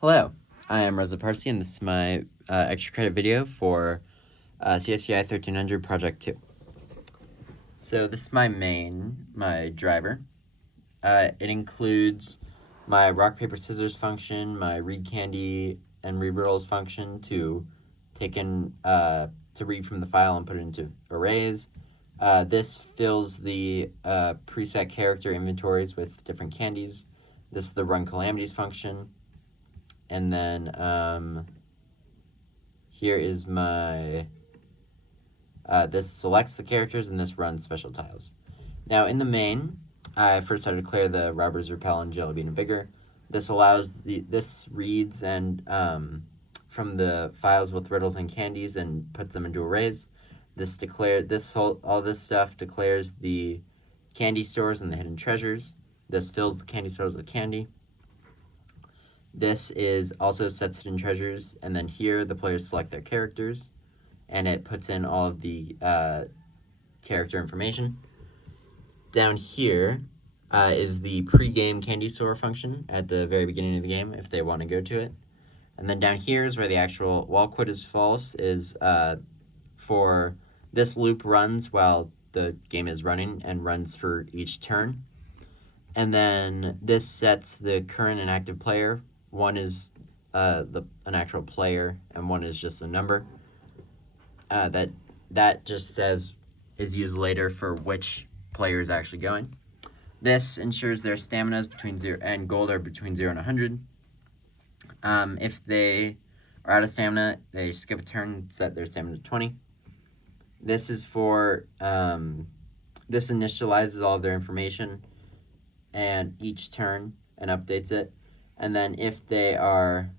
Hello, I am Reza Parsey, and this is my extra credit video for CSCI 1300 Project 2. So this is my driver. It includes my rock, paper, scissors function, my read candy and read riddles function to read from the file and put it into arrays. This fills the preset character inventories with different candies. This is the run calamities function. And then here is my, this selects the characters and this runs special tiles. Now in the main, I first had to declare the Robbers, Repel, and Jellybean and Vigor. This allows, this reads and from the files with riddles and candies and puts them into arrays. All this stuff declares the candy stores and the hidden treasures. This fills the candy stores with candy. This is also sets hidden treasures, and then here the players select their characters, and it puts in all of the character information. Down here is the pre-game candy store function at the very beginning of the game if they want to go to it. And then down here is where the actual while quit is false is for this loop runs while the game is running and runs for each turn. And then this sets the current and active player. One is an actual player, and one is just a number. That just says is used later for which player is actually going. This ensures their stamina is between 0 and gold are between 0 and 100. If they are out of stamina, they skip a turn and set their stamina to 20. This is for this initializes all of their information and each turn and updates it. And then if they are,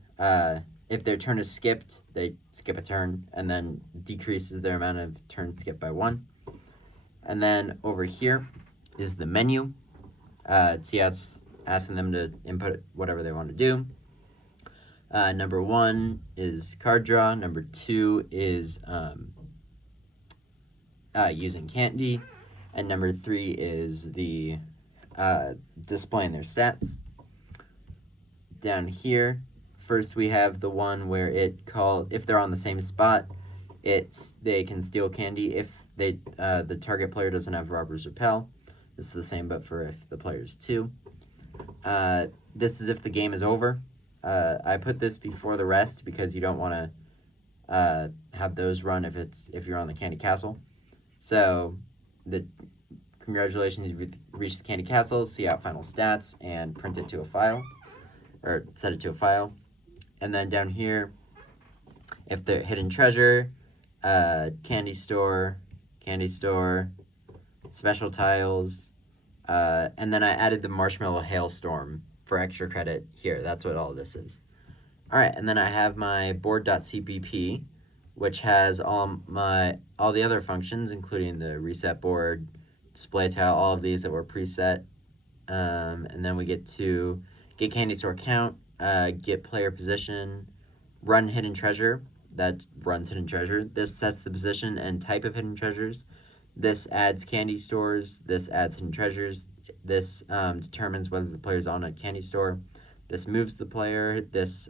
if their turn is skipped, they skip a turn and then decreases their amount of turns skipped by 1. And then over here is the menu. It's asking them to input whatever they want to do. Number 1 is card draw. Number 2 is using candy. And number 3 is the displaying their stats. Down here, first we have the one where if they're on the same spot, they can steal candy if the target player doesn't have Robbers Repel. This is the same but for if the player's 2. This is if the game is over. I put this before the rest because you don't want to have those run if you're on the Candy Castle. So congratulations, you've reached the Candy Castle. See out final stats and print it to a file. Or set it to a file. And then down here, if the hidden treasure, candy store, special tiles, and then I added the Marshmallow Hailstorm for extra credit here. That's what all this is. All right, and then I have my board.cpp, which has all the other functions, including the reset board, display tile, all of these that were preset. And then we get to get candy store count, get player position, run hidden treasure, that runs hidden treasure. This sets the position and type of hidden treasures. This adds candy stores, this adds hidden treasures. This determines whether the player is on a candy store. This moves the player. This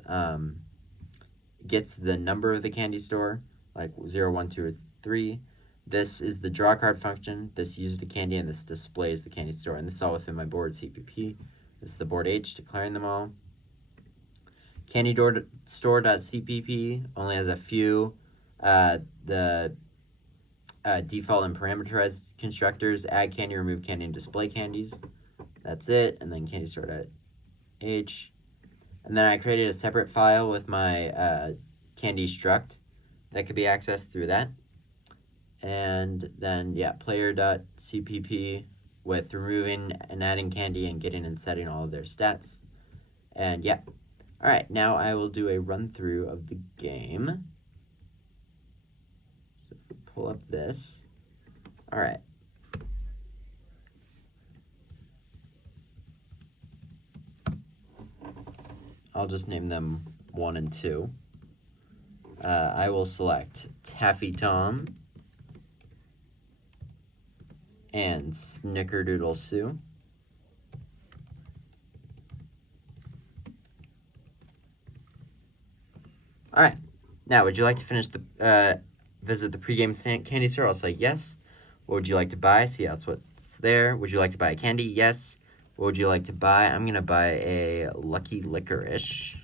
gets the number of the candy store, like 0, 1, 2, or 3. This is the draw card function. This uses the candy, and this displays the candy store. And this is all within my board CPP. This is the board H, declaring them all. Candy store.cpp only has a few. The default and parameterized constructors, add candy, remove candy, and display candies. That's it. And then candy store.h. And then I created a separate file with my candy struct that could be accessed through that. And then, yeah, player.cpp with removing and adding candy and getting and setting all of their stats. And yeah. All right, now I will do a run through of the game. So if we pull up this. All right. I'll just name them 1 and 2. I will select Taffy Tom and Snickerdoodle Sue. All right. Now, would you like to finish visit the pregame candy store? I'll say yes. What would you like to buy? See that's what's there. Would you like to buy a candy? Yes. What would you like to buy? I'm going to buy a Lucky Licorice.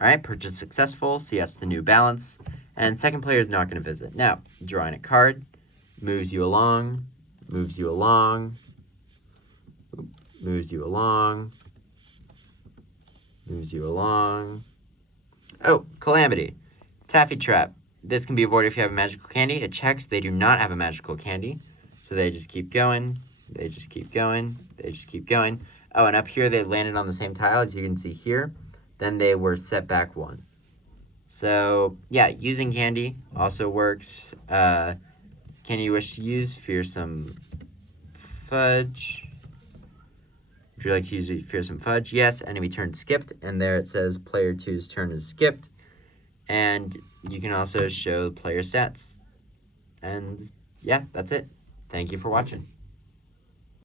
All right, purchase successful. See that's the new balance. And second player is not going to visit. Now, drawing a card. Moves you along. Moves you along. Moves you along. Moves you along. Oh, Calamity. Taffy Trap. This can be avoided if you have a magical candy. It checks they do not have a magical candy. So they just keep going. They just keep going. They just keep going. Oh, and up here they landed on the same tile as you can see here. Then they were set back 1. So, yeah, using candy also works. Candy you wish to use? Fearsome Fudge. Would you like to use Fearsome Fudge? Yes. Enemy turn skipped. And there it says player 2's turn is skipped. And you can also show player stats. And yeah, that's it. Thank you for watching.